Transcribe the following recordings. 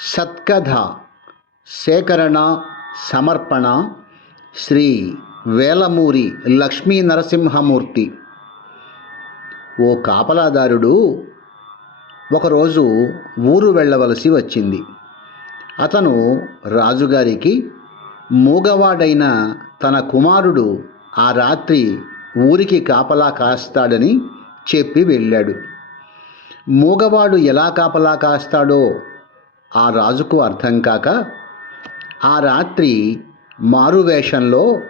సత్కథ సేకరణ సమర్పణ శ్రీ వేలమూరి లక్ష్మీ నరసింహమూర్తి. ఓ కాపలాదారుడు ఒకరోజు ఊరు వెళ్ళవలసి వచ్చింది. అతను రాజుగారికి మూగవాడైన తన కుమారుడు ఆ రాత్రి ఊరికి కాపలా కాస్తాడని చెప్పి వెళ్ళాడు. మూగవాడు ఎలా కాపలా కాస్తాడో ఆ రాజుకు అర్థం కాక ఆ రాత్రి మారువేషంలో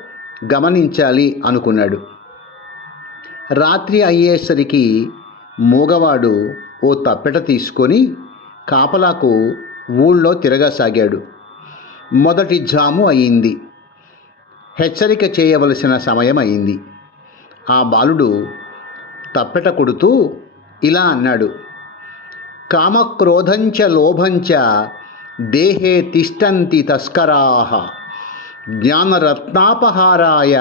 గమనించాలి అనుకున్నాడు. రాత్రి అయ్యేసరికి మూగవాడు ఓ తప్పెట తీసుకొని కాపలాకు ఊళ్ళో తిరగసాగాడు. మొదటి జాము అయింది. హెచ్చరిక చేయవలసిన సమయం అయింది. ఆ బాలుడు తప్పెట కొడుతూ ఇలా అన్నాడు. కామక్రోధంచ లోభంచ దేహే తిష్టంతి తస్కరాహ జ్ఞానరత్నాపహారాయ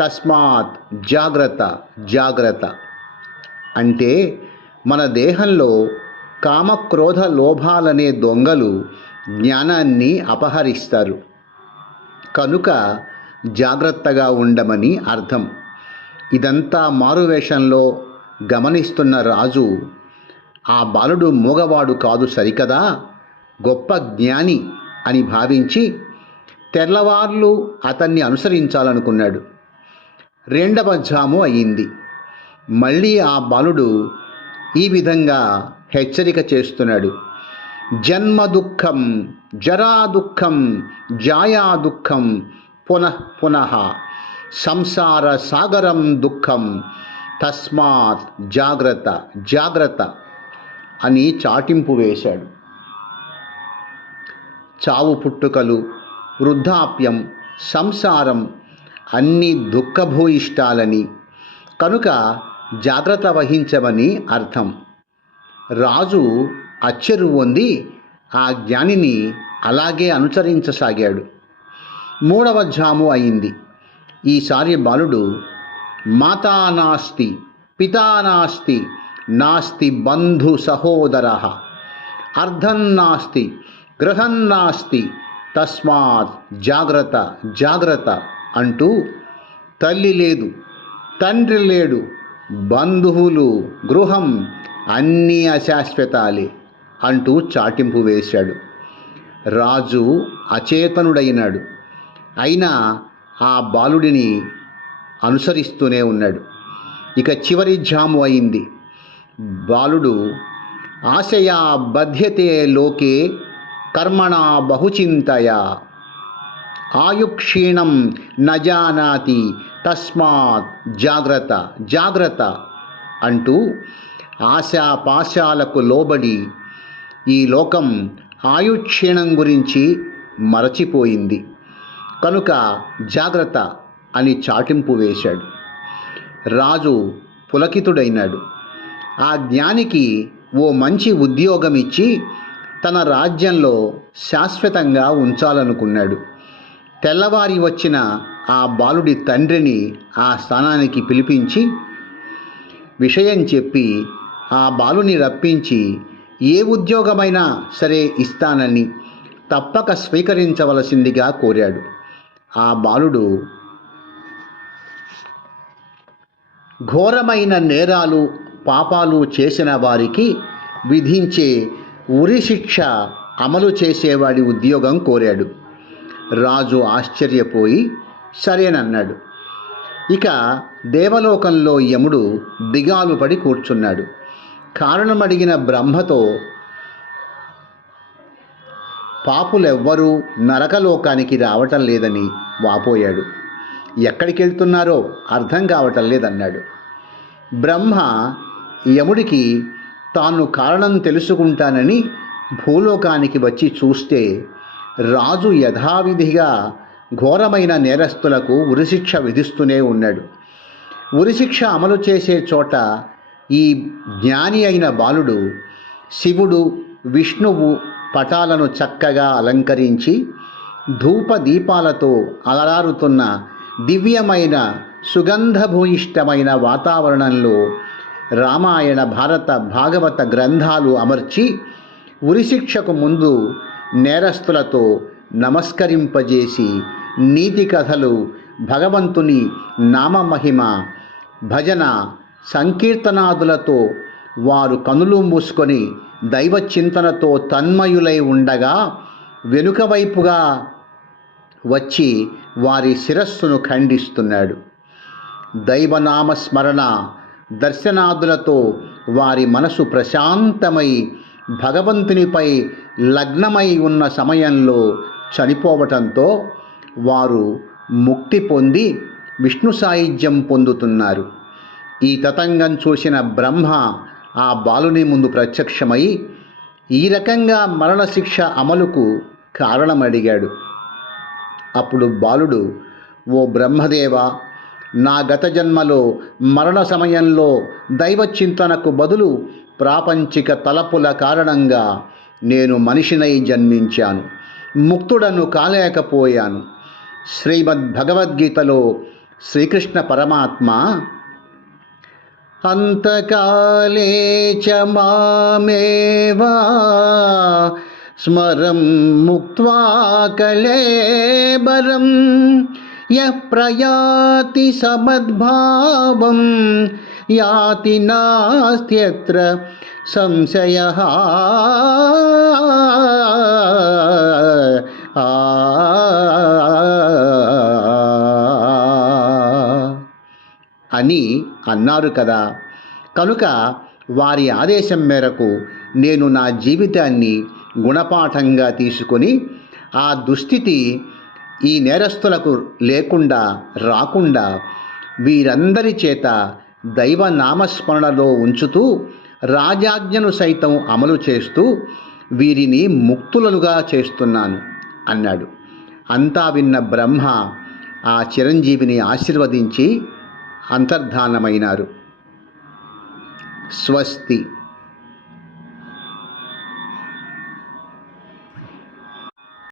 తస్మాత్ జాగ్రత్త జాగ్రత్త. అంటే మన దేహంలో కామక్రోధ లోభాలనే దొంగలు జ్ఞానాన్ని అపహరిస్తారు. కనుక జాగ్రత్తగా ఉండమని అర్థం. ఇదంతా మారువేషంలో గమనిస్తున్న రాజు ఆ బాలుడు మూగవాడు కాదు సరికదా? గొప్ప జ్ఞాని అని భావించి తెల్లవార్లు అతన్ని అనుసరించాలనుకున్నాడు. రెండవ జాము అయింది. మళ్ళీ ఆ బాలుడు ఈ విధంగా హెచ్చరిక చేస్తున్నాడు. జన్మ దుఃఖం జరా దుఃఖం జాయా దుఃఖం పునః పునః సంసార సాగరం దుఃఖం తస్మాత్ జాగ్రత్త జాగ్రత్త. అని చాటింపు వేశాడు. చావు పుట్టుకలు వృద్ధాప్యం సంసారం అన్ని దుఃఖభూయిష్టాలని. కనుక జాగ్రత్త వహించమని అర్థం. రాజు అచ్చెరు పొంది ఆ జ్ఞానిని అలాగే అనుసరించసాగాడు మూడవ జాము అయింది. ఈసారి బాలుడు మాతా నాస్తి పితా నాస్తి బంధు సహోదర. అర్థం నాస్తి గృహం నాస్తి తస్మాత్ జాగ్రత్త జాగ్రత్త అంటూ తల్లి లేదు తండ్రి లేడు బంధువులు గృహం అన్నీ అశాశ్వతాలే అంటూ చాటింపు వేశాడు. రాజు అచేతనుడైనాడు. అయినా ఆ బాలుడిని అనుసరిస్తూనే ఉన్నాడు. ఇక చివరి జాము అయింది. బాలుడు ఆశయా బధ్యతే లోకే కర్మణ బహుచింతయా. ఆయుక్షీణం నజానాతి తస్మాత్ జాగ్రత్త జాగ్రత్త అంటూ ఆశాపాశాలకు లోబడి ఈ లోకం ఆయుక్షీణం గురించి మరచిపోయింది. కనుక జాగ్రత్త అని చాటింపు వేశాడు. రాజు పులకితుడైనాడు. ఆ జ్ఞానికి ఓ మంచి ఉద్యోగం ఇచ్చి తన రాజ్యంలో శాశ్వతంగా ఉంచాలనుకున్నాడు. తెల్లవారి వచ్చిన ఆ బాలుడి తండ్రిని ఆ స్థానానికి పిలిపించి విషయం చెప్పి ఆ బాలుని రప్పించి ఏ ఉద్యోగమైనా సరే ఇస్తానని తప్పక స్వీకరించవలసిందిగా కోరాడు. ఆ బాలుడు ఘోరమైన నేరాలు పాపాలు చేసిన వారికి విధించే ఉరి శిక్ష అమలు చేసేవాడి ఉద్యోగం కోరాడు. రాజు ఆశ్చర్యపోయి సరేనన్నాడు. ఇక దేవలోకంలో యముడు దిగాలు పడి కూర్చున్నాడు. కారణమడిగిన బ్రహ్మతో పాపులెవ్వరూ నరకలోకానికి రావటం లేదని వాపోయాడు. ఎక్కడికి వెళ్తున్నారో అర్థం కావటం లేదన్నాడు. బ్రహ్మ యముడికి తాను కారణం తెలుసుకుంటానని భూలోకానికి వచ్చి చూస్తే రాజు యథావిధిగా ఘోరమైన నేరస్తులకు ఉరిశిక్ష విధిస్తూనే ఉన్నాడు. ఉరిశిక్ష అమలు చేసే చోట ఈ జ్ఞాని అయిన బాలుడు శివుడు విష్ణువు పటాలను చక్కగా అలంకరించి ధూప దీపాలతో అలరారుతున్న దివ్యమైన సుగంధభూయిష్టమైన వాతావరణంలో రామాయణ భారత భాగవత గ్రంథాలు అమర్చి ఉరిశిక్షకు ముందు నేరస్తులతో నమస్కరింపజేసి నీతి కథలు భగవంతుని నామమహిమ భజన సంకీర్తనాదులతో వారు కనులు మూసుకొని దైవ చింతనతో తన్మయులై ఉండగా వెనుక వైపుగా వచ్చి వారి శిరస్సును ఖండిస్తున్నాడు. దైవనామస్మరణ దర్శనాదులతో వారి మనసు ప్రశాంతమై భగవంతునిపై లగ్నమై ఉన్న సమయంలో చనిపోవటంతో వారు ముక్తి పొంది విష్ణు సాయుధ్యం పొందుతున్నారు. ఈ తతంగం చూసిన బ్రహ్మ ఆ బాలుని ముందు ప్రత్యక్షమై ఈ రకంగా మరణశిక్ష అమలుకు కారణమడిగాడు. అప్పుడు బాలుడు ఓ బ్రహ్మదేవ నా గత జన్మలో మరణ సమయంలో దైవ చింతనకు బదులు ప్రాపంచిక తలపుల కారణంగా నేను మనిషినై జన్మించాను ముక్తుడను కాలేకపోయాను. శ్రీమద్ భగవద్గీతలో శ్రీకృష్ణ పరమాత్మ అంతకాలే చ మామేవా స్మరం ముక్త్వా కళేబరం యః ప్రయాతి సమద్భావం యాతి నాస్త్యత్ర సంశయ అని అన్నారు కదా. కనుక వారి ఆదేశం మేరకు నేను నా జీవితాన్ని గుణపాఠంగా తీసుకొని ఆ దుస్థితి ఈ నేరస్తులకు లేకుండా రాకుండా వీరందరి చేత దైవ నామస్మరణలో ఉంచుతూ రాజాజ్ఞను సైతం అమలు చేస్తూ వీరిని ముక్తులనుగా చేస్తున్నాను అన్నాడు. అంతా విన్న బ్రహ్మ ఆ చిరంజీవిని ఆశీర్వదించి అంతర్ధానమైనారు. స్వస్తి.